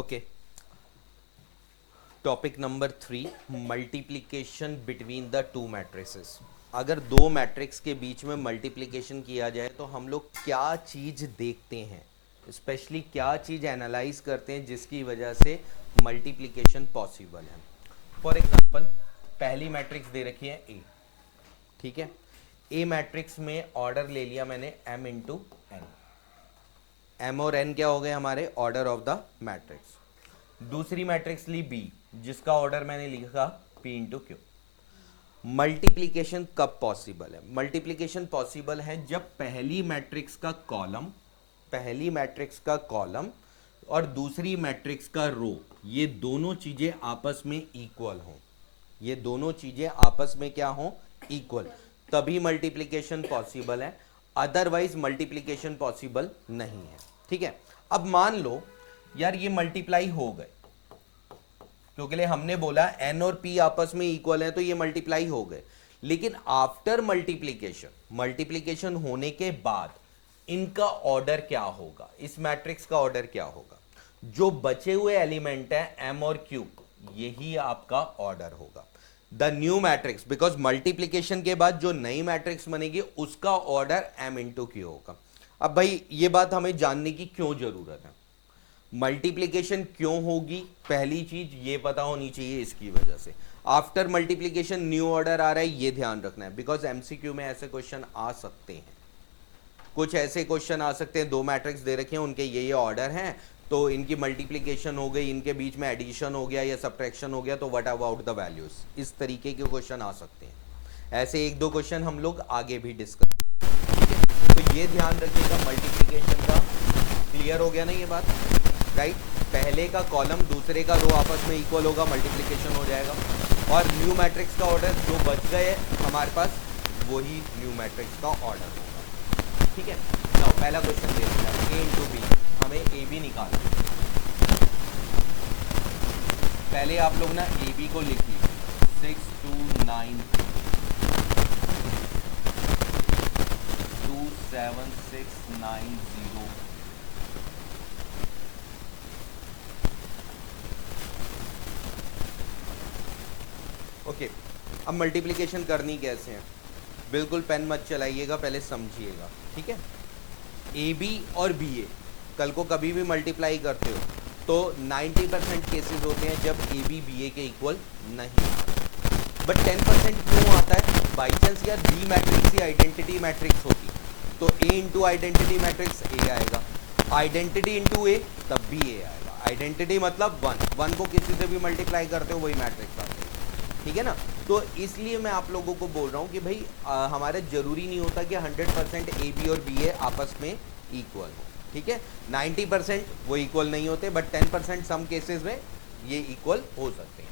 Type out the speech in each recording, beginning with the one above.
Okay, topic number 3, multiplication between the two matrices. अगर दो matrix के बीच में मल्टीप्लिकेशन किया जाए तो हम लोग क्या चीज़ देखते हैं, स्पेशली क्या चीज़ एनालाइज करते हैं जिसकी वजह से मल्टीप्लिकेशन पॉसिबल है। फॉर एग्जांपल, पहली मैट्रिक्स दे रखी है ए, ठीक है। ए मैट्रिक्स में ऑर्डर ले लिया मैंने m इंटू एन। m और n क्या हो गए हमारे ऑर्डर ऑफ द मैट्रिक्स। दूसरी मैट्रिक्स ली बी, जिसका ऑर्डर मैंने लिखा p इंटू क्यू। मल्टीप्लिकेशन कब पॉसिबल है? मल्टीप्लिकेशन पॉसिबल है जब पहली मैट्रिक्स का कॉलम और दूसरी मैट्रिक्स का रो, ये दोनों चीजें आपस में इक्वल हो। ये दोनों चीजें आपस में क्या हो? इक्वल, तभी मल्टीप्लिकेशन पॉसिबल है, अदरवाइज मल्टीप्लिकेशन पॉसिबल नहीं है। ठीक है, अब मान लो यार ये मल्टीप्लाई हो गए, क्योंकि हमने बोला n और p आपस में इक्वल है तो ये मल्टीप्लाई हो गए, लेकिन आफ्टर मल्टीप्लिकेशन होने के बाद इनका ऑर्डर क्या होगा? इस मैट्रिक्स का ऑर्डर क्या होगा? जो बचे हुए एलिमेंट है m और q, यही आपका ऑर्डर होगा। The new matrix, because multiplication के बाद जो नई मैट्रिक्स बनेगी उसका ऑर्डर m इंटू क्यू होगा। अब भाई ये बात हमें जानने की क्यों जरूरत है? मल्टीप्लिकेशन क्यों होगी, पहली चीज ये पता होनी चाहिए, इसकी वजह से आफ्टर मल्टीप्लिकेशन न्यू ऑर्डर आ रहा है, ये ध्यान रखना है। बिकॉज एमसीक्यू में ऐसे क्वेश्चन आ सकते हैं, कुछ ऐसे क्वेश्चन आ सकते हैं, दो मैट्रिक्स दे रखे हैं, उनके ये ऑर्डर हैं, तो इनकी मल्टीप्लिकेशन हो गई, इनके बीच में एडिशन हो गया या सब्ट्रैक्शन हो गया, तो व्हाट अबाउट द वैल्यूज, इस तरीके के क्वेश्चन आ सकते हैं। ऐसे एक दो क्वेश्चन हम लोग आगे भी डिस्कस, ठीक है। तो ये ध्यान रखिएगा, मल्टीप्लिकेशन का क्लियर हो गया ना ये बात, राइट। पहले का कॉलम दूसरे का रो आपस में इक्वल होगा, मल्टीप्लिकेशन हो जाएगा, और न्यू मैट्रिक्स का ऑर्डर जो बच गए हमारे पास वही न्यू मैट्रिक्स का ऑर्डर होगा, ठीक है। तो पहला क्वेश्चन दे दिया a इंटू बी, हमें ए बी निकालना है। पहले आप लोग ना ए बी को लिख लीजिए, 27690। ओके, अब मल्टीप्लिकेशन करनी कैसे है? बिल्कुल पेन मत चलाइएगा, पहले समझिएगा, ठीक है। ए बी और बी ए कल को कभी भी मल्टीप्लाई करते हो तो 90% केसेस होते हैं जब ए बी बी ए के इक्वल नहीं, बट 10% क्यों आता है? बाई चांस यार बी मैट्रिक्स ही आइडेंटिटी मैट्रिक्स होती तो ए इंटू आइडेंटिटी मैट्रिक्स ए आएगा, आइडेंटिटी इंटू ए तब भी ए आएगा। आइडेंटिटी मतलब वन को किसी से भी मल्टीप्लाई करते हो वही मैट्रिक्स आते हैं, ठीक है ना। तो इसलिए मैं आप लोगों को बोल रहा हूँ कि भाई हमारा जरूरी नहीं होता कि 100% ए बी और बी ए आपस में इक्वल हो, ठीक है। 90% वो इक्वल नहीं होते, बट 10% सम केसेस में ये इक्वल हो सकते हैं।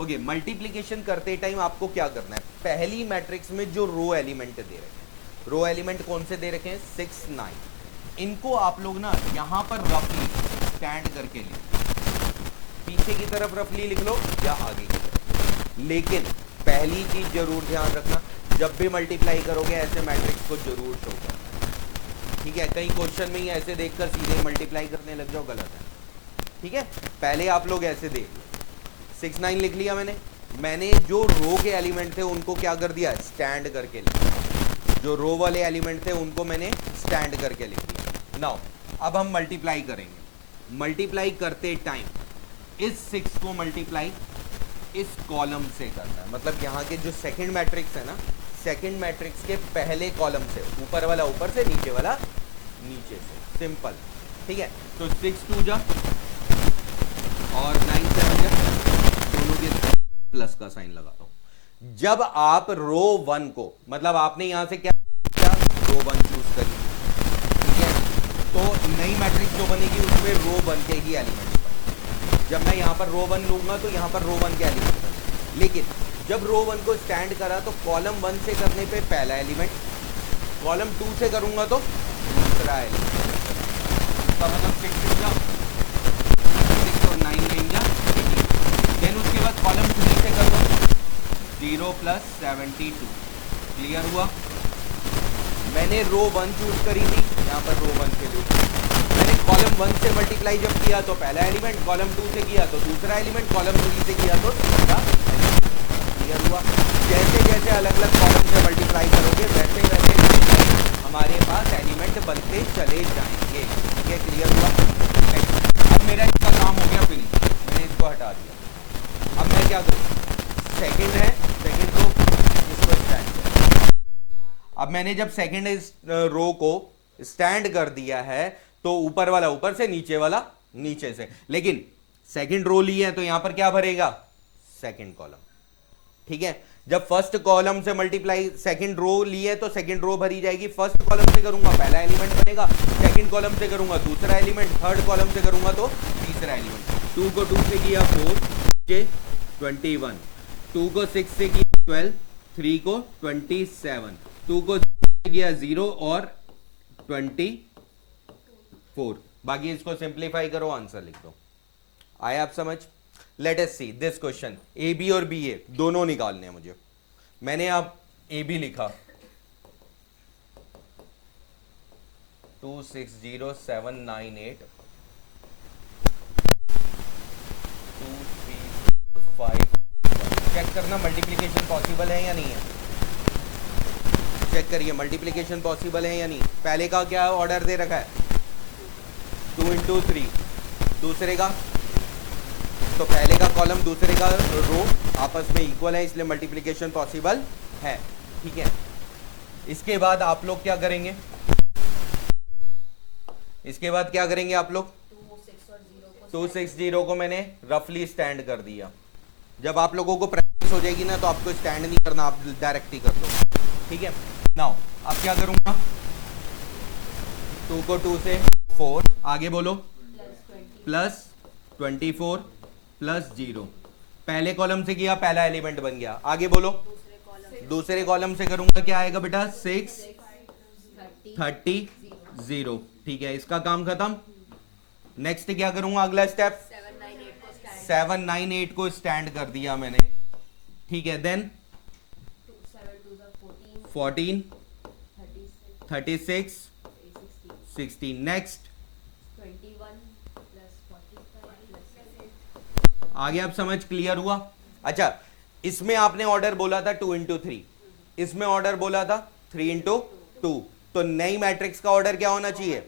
ओके, मल्टीप्लिकेशन करते टाइम आपको क्या करना है? पहली मैट्रिक्स में जो रो एलिमेंट दे रखे हैं, रो एलिमेंट कौन से दे रखे हैं? 6 9, इनको आप लोग ना यहाँ पर रफली स्टैंड करके लिखो, पीछे की तरफ रफली लिख लो या आगे की तरफ, लेकिन पहली चीज जरूर ध्यान रखना, जब भी मल्टीप्लाई करोगे ऐसे मैट्रिक्स को जरूर शो करना, ठीक है। कहीं क्वेश्चन में ही ऐसे देखकर सीधे मल्टीप्लाई करने लग जाओ, गलत है, ठीक है। पहले आप लोग ऐसे देख लो, 6 9 लिख लिया मैंने जो रो के एलिमेंट थे उनको क्या कर दिया? स्टैंड करके लिख दिया। जो रो वाले एलिमेंट थे उनको मैंने स्टैंड करके लिख दिया। नाउ अब हम मल्टीप्लाई करेंगे। मल्टीप्लाई करते टाइम इस 6 को मल्टीप्लाई इस कॉलम से करना है, मतलब यहाँ के जो सेकंड मैट्रिक्स है ना, सेकंड मैट्रिक्स के पहले कॉलम से, ऊपर वाला ऊपर से, नीचे वाला नीचे से, सिंपल, ठीक है। तो 6 2 जा और 9 7 जा, दोनों के प्लस का साइन लगाता हूं। जब आप रो 1 को, मतलब आपने यहां से क्या रो 1 चूज करी, ठीक है, तो नई मैट्रिक्स जो बनेगी उसमें रो 1 के ही एलिमेंट, जब मैं यहाँ पर रो 1 लूंगा तो यहाँ पर रो 1 के एलिमेंट बने, लेकिन जब रो 1 को स्टैंड करा तो कॉलम 1 से करने पे पहला एलिमेंट, कॉलम 2 से करूंगा तो दूसरा एलिमेंट, मतलब 6 और 9 लेंगे, देन उसके बाद कॉलम 3 से कर दो 0 + 72, क्लियर हुआ। मैंने रो 1 चूज करी थी, यहाँ पर रो 1 से लूँ, मैंने कॉलम 1 से मल्टीप्लाई जब किया तो पहला एलिमेंट, कॉलम 2 से किया तो दूसरा एलिमेंट, कॉलम 3 से किया तो तीसरा एलिमेंट। क्लियर हुआ? जैसे जैसे अलग अलग कॉलम से मल्टीप्लाई करोगे वैसे वैसे हमारे पास एलिमेंट बनते चले जाएंगे। ठीक है, क्लियर हुआ? अब मेरा इसका काम हो गया फिनिश, मैंने इसको हटा दिया। अब मैं क्या करूँ, सेकंड है, सेकंड को इसको स्टैंड कर। अब मैंने जब सेकंड रो को स्टैंड कर दिया है तो ऊपर वाला ऊपर से, नीचे वाला नीचे से, लेकिन सेकंड रो ली है तो यहां पर क्या भरेगा, सेकंड कॉलम। ठीक है, जब फर्स्ट कॉलम से मल्टीप्लाई सेकंड रो ली है तो सेकंड रो भरी जाएगी। फर्स्ट कॉलम से करूंगा पहला एलिमेंट बनेगा, सेकंड कॉलम से करूंगा दूसरा एलिमेंट, थर्ड कॉलम से करूंगा तो तीसरा एलिमेंट। 2 को 2 से किया 4, 21, 2 को 6 से किया 12, 3 को 27, 2 को 0 से किया 0 और 24। बाकी इसको सिंप्लीफाई करो, आंसर लिख दो। आया आप समझ? Let us see this question. A B और बी ए दोनों निकालने हैं मुझे। मैंने अब ए बी लिखा 260798 2 3 4 5। चेक करना मल्टीप्लिकेशन पॉसिबल है या नहीं है। चेक करिए मल्टीप्लिकेशन पॉसिबल है या नहीं। पहले का क्या ऑर्डर दे रखा है, 2 इंटू 3। दूसरे का, तो पहले का कॉलम दूसरे का रो आपस में इक्वल है, इसलिए मल्टीप्लिकेशन पॉसिबल है। ठीक है, इसके बाद आप लोग क्या करेंगे, इसके बाद क्या करेंगे आप लोग, 260 को मैंने रफली स्टैंड कर दिया। जब आप लोगों को प्रैक्टिस हो जाएगी ना तो आपको स्टैंड नहीं करना, आप डायरेक्ट ही कर लो। ठीक है, नाउ अब क्या करूंगा, 2 को 2 से 4, आगे बोलो, प्लस 24 प्लस 0। पहले कॉलम से किया, पहला एलिमेंट बन गया। आगे बोलो, दूसरे कॉलम से करूंगा, क्या आएगा बेटा, 6 30 0। ठीक है, इसका काम खत्म। नेक्स्ट क्या करूंगा, अगला स्टेप, 798 को स्टैंड कर दिया मैंने। ठीक है, देन 14 36 16। नेक्स्ट आगे आप समझ, क्लियर हुआ? अच्छा, इसमें आपने ऑर्डर बोला था 2 इंटू 3, इसमें ऑर्डर बोला था 3 इंटू 2। तो नई मैट्रिक्स का ऑर्डर क्या होना चाहिए,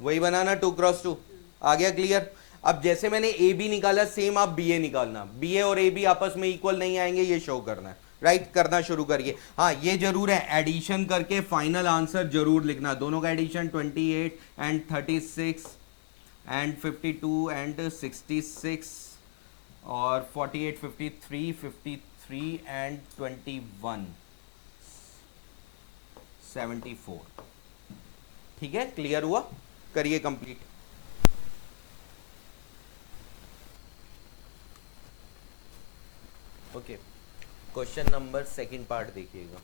वही बनाना, 2 क्रॉस 2। आ गया क्लियर? अब जैसे मैंने ए बी निकाला, सेम आप बी ए निकालना। बी ए और ए बी आपस में इक्वल नहीं आएंगे, ये शो करना है। राइट, करना शुरू करिए। हाँ, ये जरूर है, एडिशन करके फाइनल आंसर जरूर लिखना। दोनों का एडिशन 28 एंड 36 एंड 52 एंड 66 और 48 53 53 एंड 21 74। ठीक है, क्लियर हुआ? करिए complete. Okay, question number second part देखिएगा,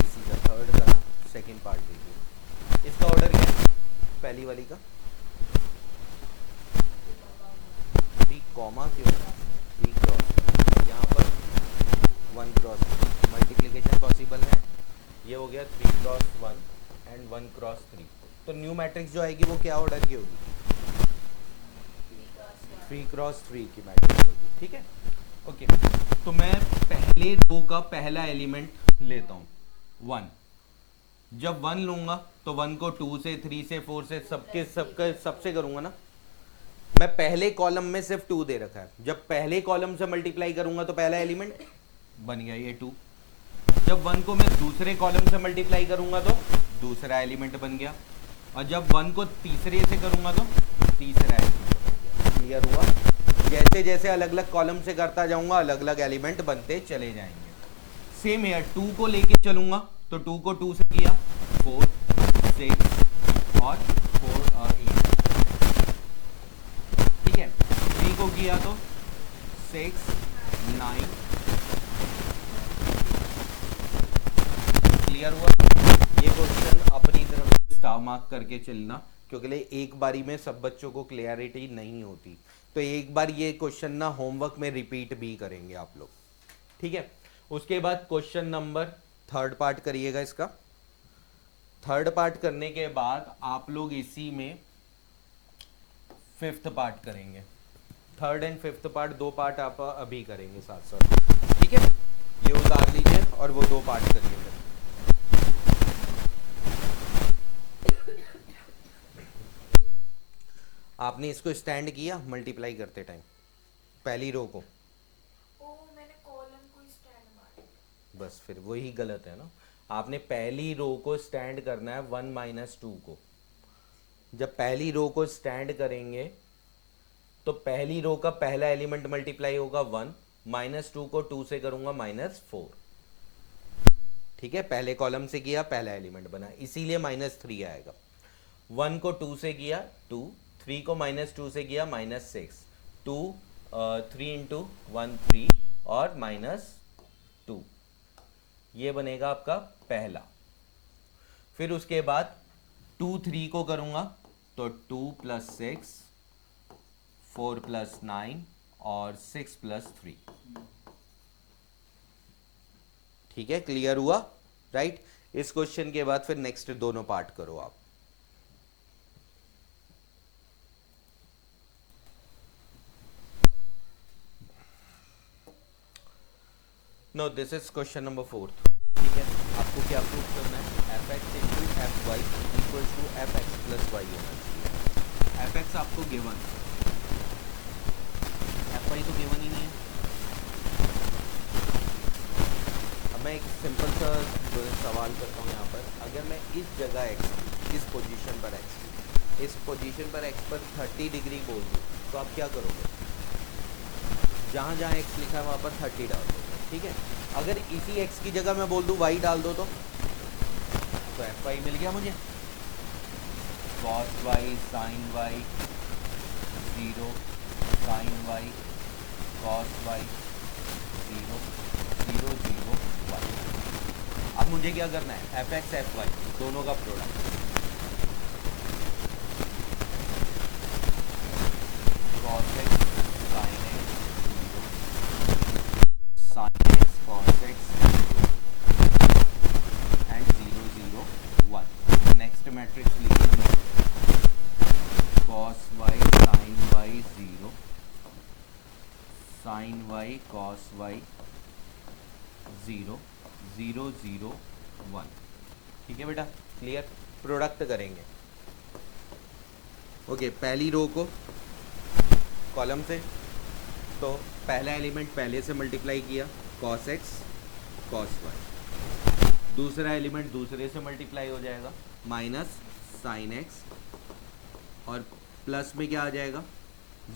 इसी का थर्ड का सेकंड पार्ट देखिएगा। इसका ऑर्डर क्या है, पहली वाली का 3 कॉमा क्यों, 3 क्रॉस, यहाँ पर 1 क्रॉस। मल्टीप्लिकेशन पॉसिबल है, ये हो गया 3 क्रॉस 1 एंड 1 क्रॉस 3। तो न्यू मैट्रिक्स जो आएगी वो क्या ऑर्डर की होगी, 3 क्रॉस 3 की मैट्रिक्स होगी। ठीक है, ओके। तो मैं पहले रो का पहला एलिमेंट लेता हूँ 1। जब 1 लूंगा तो 1 को 2 से 3 से 4 से सबसे करूंगा ना। मैं पहले कॉलम में सिर्फ 2 दे रखा है, जब पहले कॉलम से मल्टीप्लाई करूंगा तो पहला एलिमेंट बन गया ये 2। जब 1 को मैं दूसरे कॉलम से मल्टीप्लाई करूंगा तो दूसरा एलिमेंट बन गया, और जब 1 को तीसरे से करूंगा तो तीसरा एलिमेंट बन गया। क्लियर हुआ? जैसे जैसे अलग अलग कॉलम से करता जाऊंगा अलग अलग एलिमेंट बनते चले जाएंगे। सेम है, 2 को लेके चलूंगा तो 2 को 2 से किया 4 6 और 4 और 8। ठीक है, 3 को किया तो 6 9। क्लियर हुआ? ये क्वेश्चन अपनी तरफ से स्टार मार्क करके चलना, क्योंकि एक बारी में सब बच्चों को क्लियरिटी नहीं होती, तो एक बार ये क्वेश्चन ना होमवर्क में रिपीट भी करेंगे आप लोग। ठीक है, उसके बाद क्वेश्चन नंबर थर्ड पार्ट करिएगा इसका। थर्ड पार्ट करने के बाद आप लोग इसी में फिफ्थ पार्ट करेंगे, थर्ड एंड फिफ्थ पार्ट, दो पार्ट आप अभी करेंगे साथ साथ, ठीक है। ये उतार लीजिए और वो दो पार्ट करिए फिर। आपने इसको स्टैंड किया मल्टीप्लाई करते टाइम, पहली रो को, मैंने कॉलम को स्टैंड मारा। बस फिर वही गलत है ना। आपने पहली रो को स्टैंड करना है 1 माइनस 2 को। जब पहली रो को स्टैंड करेंगे तो पहली रो का पहला एलिमेंट मल्टीप्लाई होगा 1, -2 को 2 से करूंगा -4, ठीक है। पहले कॉलम से किया, पहला एलिमेंट बना, इसीलिए -3 आएगा। 1 को 2 से किया 2, 3 को -2 से किया -6, 2 3 इंटू 1 3 और -2, ये बनेगा आपका पहला। फिर उसके बाद 2 3 को करूंगा तो 2 + 6 4 + 9 और 6 + 3, ठीक है। क्लियर हुआ, राइट। इस क्वेश्चन के बाद फिर नेक्स्ट दोनों पार्ट करो आप। No this is question number 4, ठीक है। आपको क्या प्रूव करना है, fx into f y equal to f x plus y होना चाहिए। एफ एक्स आपको गिवन, एफ वाई तो गिवन ही नहीं है। अब मैं एक सिंपल सा सवाल करता हूँ यहाँ पर, अगर मैं इस जगह x, इस पोजीशन पर x, इस पोजीशन पर x पर 30 डिग्री बोल दूँ तो आप क्या करोगे, जहाँ जहाँ x लिखा है वहाँ पर 30 डाल दो, ठीक है। अगर इसी x की जगह मैं बोल दूँ y डाल दो तो एफ वाई मिल गया मुझे, cos y sin y 0 sin y cos y 0 0 0 1। अब मुझे क्या करना है, एफ एक्स एफ वाई दोनों का product, cos x sin x 0 sin x cos x and 0 0 1। Next matrix लिखना है, cos y sin y 0 sin y cos y 0 0 0 1, ठीक है बेटा। क्लियर, प्रोडक्ट करेंगे। ओके, पहली रो को कॉलम से, तो पहला एलिमेंट पहले से मल्टीप्लाई किया cos x cos y, दूसरा एलिमेंट दूसरे से मल्टीप्लाई हो जाएगा माइनस साइन x, और प्लस में क्या आ जाएगा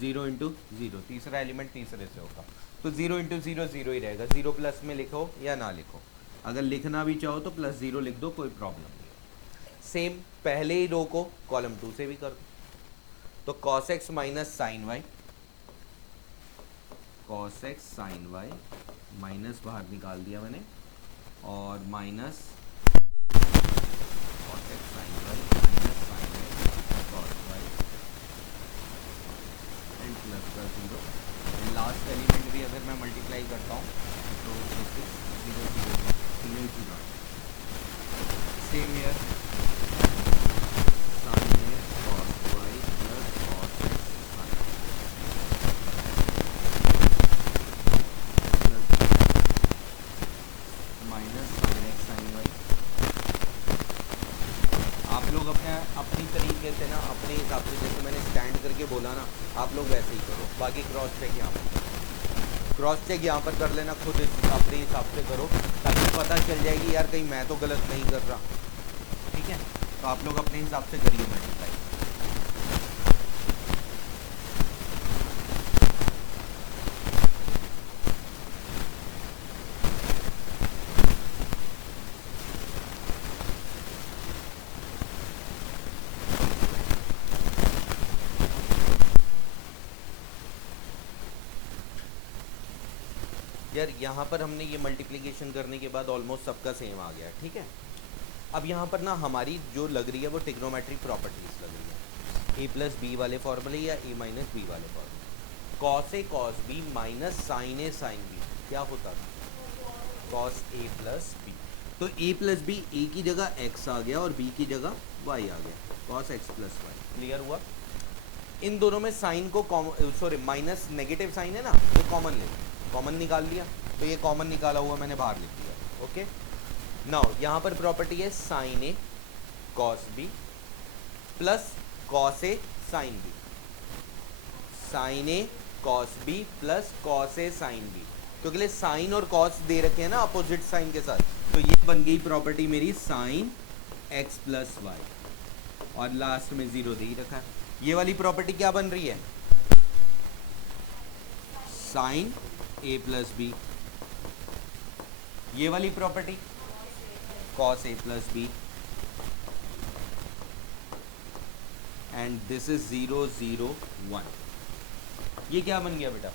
0 इंटू 0, तीसरा एलिमेंट तीसरे से होगा तो 0 इंटू 0 0 ही रहेगा। 0 प्लस में लिखो या ना लिखो, अगर लिखना भी चाहो तो +0 लिख दो, कोई प्रॉब्लम नहीं। सेम पहले ही रो को कॉलम 2 से भी कर दो, तो cos x minus sine y, cos x sine y minus बाहर निकाल दिया मैंने, और minus cos x sine y minus sine x cos y and plus का 0। लास्ट एलिमेंट भी अगर मैं मल्टीप्लाई करता हूँ तो 0 0 0 सेम ईयर sine x cos y plus cos x minus sine x sine y. आप लोग अपनी तरीके से ना, अपने हिसाब से, जैसे मैंने स्टैंड करके बोला ना, आप लोग वैसे ही करो। बाकी क्रॉस चेक यहाँ पर, क्रॉस चेक यहाँ पर कर लेना, खुद अपने हिसाब से करो ताकि पता चल जाएगी यार कहीं मैं तो गलत नहीं कर रहा, ठीक है। तो आप लोग अपने हिसाब से करिए मल्टीप्लाई। यार यहाँ पर हमने ये मल्टीप्लिकेशन करने के बाद ऑलमोस्ट सबका सेम आ गया, ठीक है। अब यहाँ पर ना हमारी जो लग रही है वो टिग्नोमेट्रिक प्रॉपर्टीज लग रही है, ए प्लस बी वाले फॉर्मूले या ए माइनस बी वाले फॉर्मूले। Cos A cos B minus sign A sine B क्या होता था, कॉस ए प्लस बी। तो ए प्लस बी, ए की जगह एक्स आ गया और बी की जगह वाई आ गया, cos x plus y. Clear हुआ। इन दोनों में साइन को सॉरी माइनस नेगेटिव साइन है ना, ये कॉमन ले, कॉमन निकाल लिया, तो ये कॉमन निकाला हुआ मैंने बाहर लिख दिया। ओके, नाउ यहाँ पर प्रॉपर्टी है sign A cos B plus cos A sine B, sign A cos B plus cos A sine B, क्योंकि साइन और कॉस दे रखे हैं ना अपोजिट साइन के साथ, तो ये बन गई प्रॉपर्टी मेरी साइन एक्स प्लस वाई, और लास्ट में जीरो दे ही रखा है। ये वाली प्रॉपर्टी क्या बन रही है, साइन ए प्लस बी, ये वाली property cos A plus B, and this is 0 0 1। ये क्या बन गया बेटा,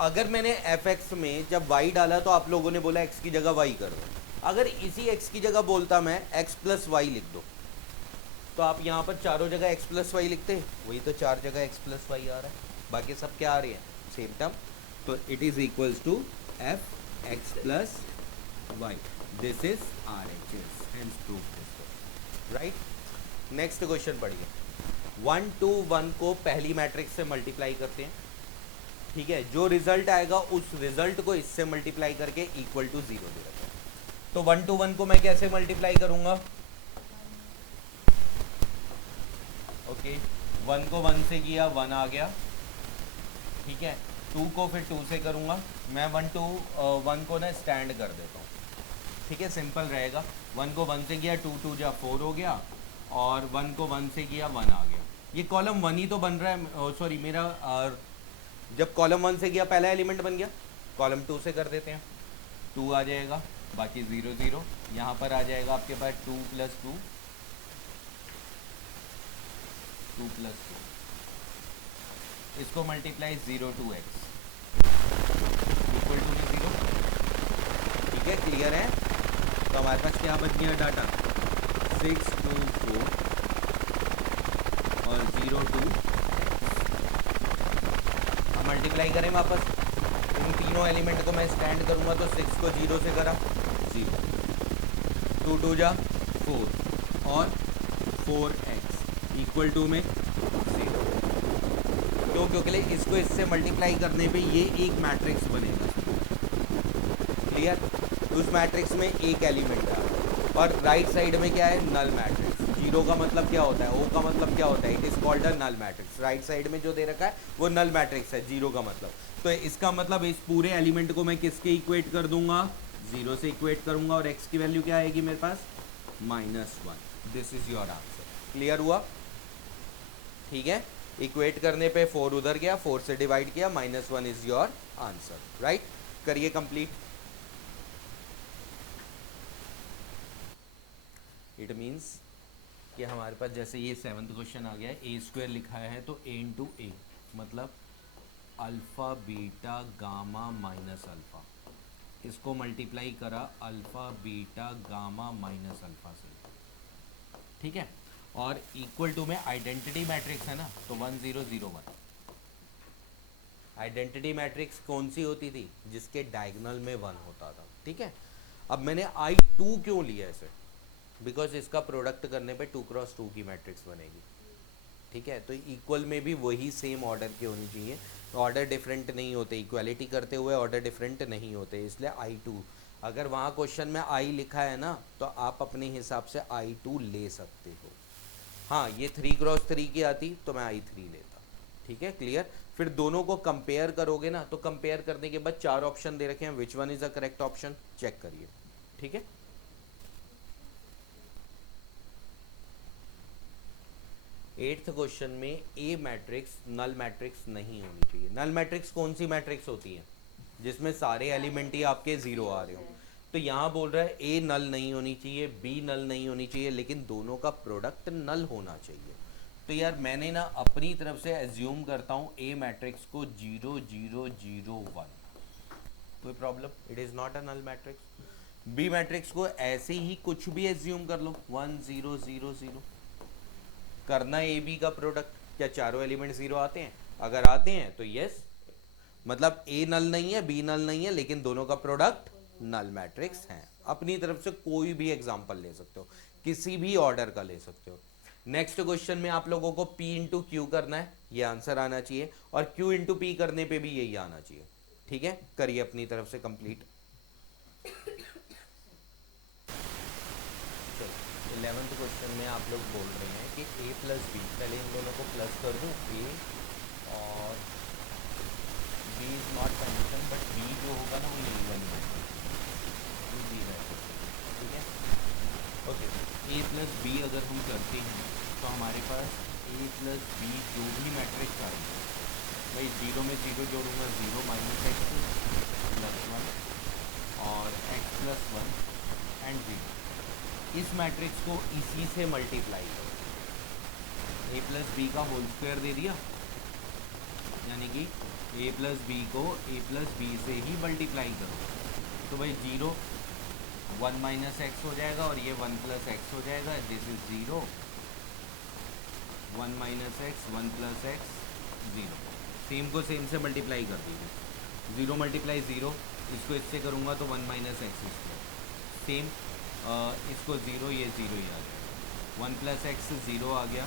अगर मैंने fx में जब y डाला तो आप लोगों ने बोला x की जगह y कर दो, अगर इसी x की जगह बोलता मैं x प्लस वाई लिख दो, तो आप यहाँ पर चारों जगह x प्लस वाई लिखते, वही तो चार जगह x प्लस वाई आ रहा है, बाकी सब क्या आ रही है, सेम टर्म, तो it is equals to f x plus y, this is R H S, hence prove this, right. Next question पढ़िए, 1 2 1 को पहली मैट्रिक्स से मल्टीप्लाई करते हैं, ठीक है, जो रिजल्ट आएगा उस रिजल्ट को इससे मल्टीप्लाई करके इक्वल टू 0 दे रखा है, तो 1 2 1 को मैं कैसे मल्टीप्लाई करूंगा, ओके, 1 को 1 से किया 1 आ गया, ठीक है, 2 को फिर 2 से करूंगा, मैं 1 2 1 को ना स्टैंड कर देता हूँ, ठीक है, सिंपल रहेगा, 1 को 1 से किया 2 2 जा 4 हो गया, और 1 को 1 से किया 1 आ गया, ये कॉलम 1 ही तो बन रहा है, सॉरी मेरा जब कॉलम 1 से किया पहला एलिमेंट बन गया, कॉलम 2 से कर देते हैं, 2 आ जाएगा, बाकी 0 0, यहाँ पर आ जाएगा आपके पास 2 प्लस 2 2 प्लस 2, इसको मल्टीप्लाई 0 2 x इक्वल टू 0, ठीक है, क्लियर है, तो हमारे पास क्या बच गया डाटा 6 2 4 और 0 2, मल्टीप्लाई करें वापस, इन तीनों एलिमेंट को मैं स्टैंड करूंगा तो 6 को 0 से करा 0, 2 2 जा 4 और 4x इक्वल टू में 0, क्यों, क्योंकि इसको इससे मल्टीप्लाई करने पे ये एक मैट्रिक्स बनेगा, क्लियर, उस मैट्रिक्स में एक एलिमेंट है, और राइट साइड में क्या है, नल मैट्रिक्स, 0 का मतलब क्या होता है, O का मतलब क्या होता है, it is called a null matrix, right side में जो दे रखा है वो नल मैट्रिक्स है 0 का मतलब, तो इसका मतलब इस पूरे एलिमेंट को मैं किसके इक्वेट कर दूंगा, 0 से इक्वेट करूंगा, और x की वैल्यू क्या आएगी मेरे पास -1, this is your answer, clear हुआ, ठीक है, इक्वेट करने पे 4 उधर गया, 4 से डिवाइड किया, -1 इज योर आंसर, राइट, करिए कंप्लीट, इट मीन्स कि हमारे पास जैसे ये 7th क्वेश्चन आ गया है, ए स्क्वायर लिखा है तो a इंटू ए मतलब alpha beta gamma minus alpha, इसको मल्टीप्लाई करा alpha beta gamma minus alpha से, ठीक है, और इक्वल टू में आइडेंटिटी मैट्रिक्स है ना, तो 1 0 0 1, आइडेंटिटी मैट्रिक्स कौन सी होती थी, जिसके डायगोनल में 1 होता था, ठीक है, अब मैंने I2 क्यों लिया ऐसे, बिकॉज इसका प्रोडक्ट करने पे 2 क्रॉस 2 की मैट्रिक्स बनेगी, ठीक है, तो इक्वल में भी वही सेम ऑर्डर की होनी चाहिए, ऑर्डर डिफरेंट नहीं होते, इक्वालिटी करते हुए ऑर्डर डिफरेंट नहीं होते, इसलिए I2, अगर वहाँ क्वेश्चन में I लिखा है ना तो आप अपने हिसाब से I2 ले सकते हो, हाँ ये 3 क्रॉस 3 की आती तो मैं I3 लेता, ठीक है, क्लियर, फिर दोनों को कंपेयर करोगे ना, तो कंपेयर करने के बाद 4 ऑप्शन दे रखे हैं, which one is the correct option, check करिए, ठीक है। 8th क्वेश्चन में ए मैट्रिक्स नल मैट्रिक्स नहीं होनी चाहिए, नल मैट्रिक्स कौन सी मैट्रिक्स होती है, जिसमें सारे एलिमेंट ही आपके 0 आ रहे हो, तो यहाँ बोल रहा है ए नल नहीं होनी चाहिए, बी नल नहीं होनी चाहिए, लेकिन दोनों का प्रोडक्ट नल होना चाहिए, तो यार मैंने ना अपनी तरफ से एज्यूम करता हूँ ए मैट्रिक्स को 0 0 0 1, कोई problem, it is not a null matrix. B matrix को ऐसे ही कुछ भी एज्यूम कर लो 1 0 0 0, करना ए बी का प्रोडक्ट, क्या चारों एलिमेंट 0 आते हैं, अगर आते हैं तो यस, मतलब ए नल नहीं है बी नल नहीं है, लेकिन दोनों का प्रोडक्ट नल मैट्रिक्स है, अपनी तरफ से कोई भी एग्जांपल ले सकते हो, किसी भी ऑर्डर का ले सकते हो, नेक्स्ट क्वेश्चन में आप लोगों को P इंटू क्यू करना है, ये आंसर आना चाहिए, और Q इंटू पी करने पे भी यही आना चाहिए। ठीक है, करिए अपनी तरफ से कंप्लीट। 11th क्वेश्चन में आप लोग बोल रहे हैं कि a प्लस बी, पहले इन दोनों को प्लस कर दूं, a और b is not condition, but b जो होगा ना वो यही बनेगा, ठीक है। ओके, a प्लस बी अगर हम करते हैं तो हमारे पास a प्लस बी जो भी मैट्रिक्स आएगा, भाई जीरो में जीरो जोड़ूंगा, 0 माइनस एक्स प्लस 1 और x प्लस 1 एंड 0, इस मैट्रिक्स को इसी से मल्टीप्लाई करो, a प्लस बी का होल स्क्वायर दे दिया, यानी कि a प्लस बी को a प्लस बी से ही मल्टीप्लाई करो, तो भाई 0 1 माइनस एक्स हो जाएगा और ये 1 प्लस एक्स हो जाएगा, this is 0 1 minus x 1 plus x 0, same को सेम से मल्टीप्लाई कर दीजिए, 0 मल्टीप्लाई 0, इसको इससे करूँगा तो 1 माइनस एक्स स्क्वायर, सेम इसको 0, ये 0 ही आ गया, 1 प्लस एक्स 0 आ गया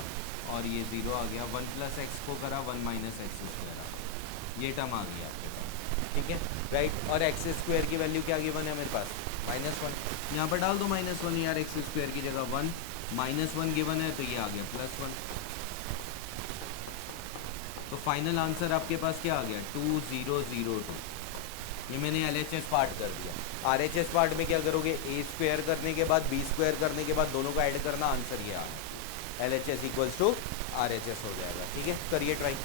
और ये 0 आ गया, 1 प्लस एक्स को करा 1 माइनस एक्स स्क्वायर आ गया, ये टर्म आ गया आपके पास, ठीक है राइट। और एक्स स्क्वायर की वैल्यू क्या गिवन है मेरे पास, -1, यहाँ पर डाल दो -1 यार, एक्स स्क्वायर की जगह 1, -1 गिवन है तो ये आ गया +1, तो फाइनल आंसर आपके पास क्या आ गया 2002। ये मैंने LHS पार्ट कर दिया। RHS पार्ट में क्या करोगे, a स्क्वायर करने के बाद b स्क्वायर करने के बाद दोनों को ऐड करना, आंसर ये आ गया, LHS इक्वल्स टू RHS हो जाएगा। ठीक है, करिए ट्राई।